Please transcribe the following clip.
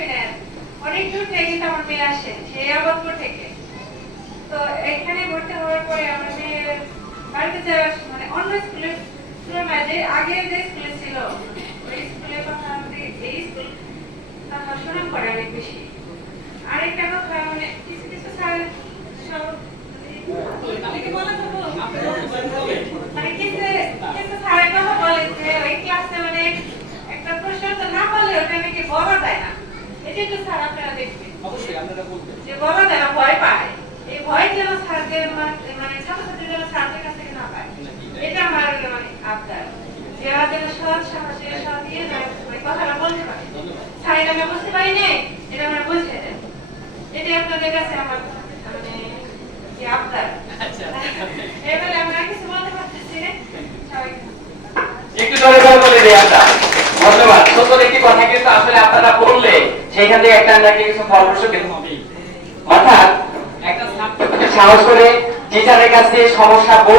শুনেন, অনেক দূর থেকে কিন্তু আমার মেয়ে আসে, সেই আবাদপুর থেকে। তো এখানে ভর্তি হওয়ার পরে আমার মেয়ে বাড়িতে যাওয়ার মানে অন্য স্কুলের তুলনায় যে আগে যে স্কুলে ছিল ওই স্কুলের কথা এই স্কুল সুনাম করে অনেক বেশি। আরেকটা কথা মানে কিছু কিছু স্যার সব মানে কিছু কিছু স্যারের কথা বলে যে ওই ক্লাসে মানে একটা প্রশ্ন তো না পারলে ওটা নাকি বলা যায় না। এটা একটু স্যার আপনারা দেখবেন, অবশ্যই আপনারা বলবেন যে বলা যায় না, ভয় পায়। এই ভয় যেন স্যারদের মানে ছাত্রছাত্রীরা যেন স্যারদের কাছ থেকে না পায়, এটা আমার মানে আবদার। যে ওরা যেন সহজ সাহসের সাথে দিয়ে মানে কথাটা বলতে পারে। স্যার এটা আমি বুঝতে পারি নাই, এটা আমরা বুঝে দেন। এটাই আপনাদের কাছে আমার মানে যে আবদার। আচ্ছা এবারে আমরা কিছু বলতে পারতেছি না সবাই একটু জোরে জোরে বলে দিই আমরা। ধন্যবাদ। সত্য একটি কথা কিন্তু আসলে আপনারা বললে সেইখান থেকে একটা নাকি কিছু পরামর্শ পেতে হবে। অর্থাৎ একটা ছাত্র সাহস করে টিচারের কাছে সমস্যা বল